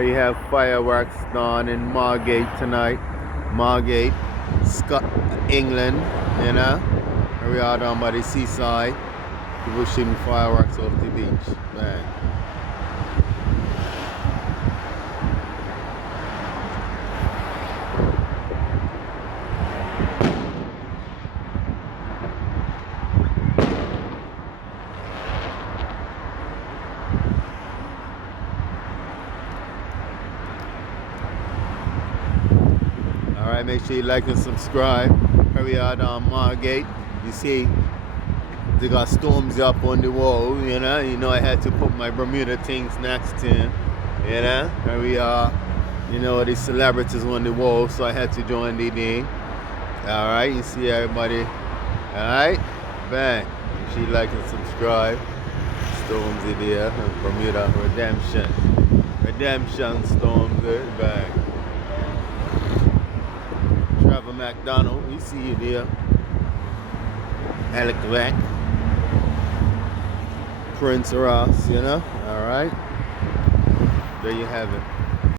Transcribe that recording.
You have fireworks on in Margate tonight. Margate, England, you know. We are down by the seaside. People shooting fireworks off the beach. Bang. Alright, make sure you like and subscribe. Here we are down Margate. You see, they got storms up on the wall, you know. I had to put my Bermuda things next to him, you know. Here we are, the celebrities on the wall, so I had to join the thing. Alright, you see everybody. Alright, bang. Make sure you like and subscribe. Storms in there, Bermuda Redemption storms there, bang. Trevor McDonald, we see you there. Alec Black, Prince Ross, Alright. There you have it.